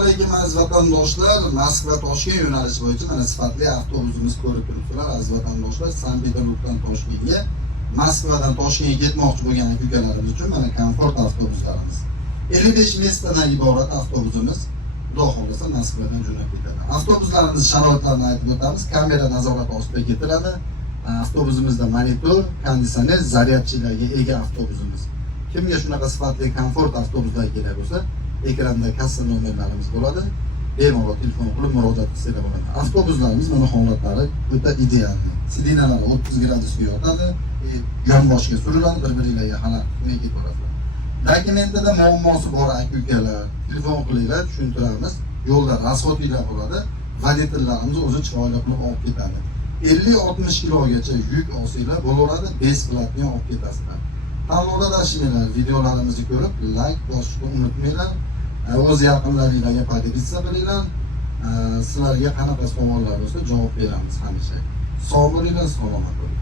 alaykum aziz vatandoshlar. Moskva Toshkent yo'nalishi bo'yicha mana sifatli avtobusimiz ko'rib turibsizlar aziz vatandoshlar. Sankt-Peterburgdan Toshkentga, Moskvadan Toshkentga ketmoqchi bo'lgan aka-ukalarimiz uchun mana komfort avtobuslarimiz. 55 mestadan iborat avtobusimiz Xudo xohlasa Moskvadan jo'nab ketadi. Avtobuslarimiz sharoitlarini aytib o'tamiz. Kamera nazorati ostida ketiladi. Avtobusimizda monitor, konditsioner, zaryadchilarga ega avtobusimiz. Kimga shunaqa sifatli komfort avtobuslar kerak bo'lsa, ekranda kassa nomerlarimiz bo'ladi. Bemalol telefon qilib murojaat qilsanglar bo'ladi. Avtobuslarimiz mana holatlari o'ta ideal. Sidinalari 30 gradusga yotadi, yonboshga suriladi, bir-biringlarga xalaqit qilmay ketaverasizlar. Dokumentida muammosi bor aka-ukalar, telefon qilinglar, tushuntiramiz. Yo'lda rasxotlar bo'ladi, voditellarimiz o'zi chiroyli qilib olib ketadi. 50-60 kilogacha yuk olsanglar bo'laveradi, besplatni olib ketasizlar. Tanlovda ashinalar videolarimizni ko'rib, like bosishni unutmanglar. O'z yaqinlaringizga podpisa beringlar. Sizlarga qanaqa savollar bo'lsa javob beramiz hamisha. Sog' bo'linglar, salomat bo'ling.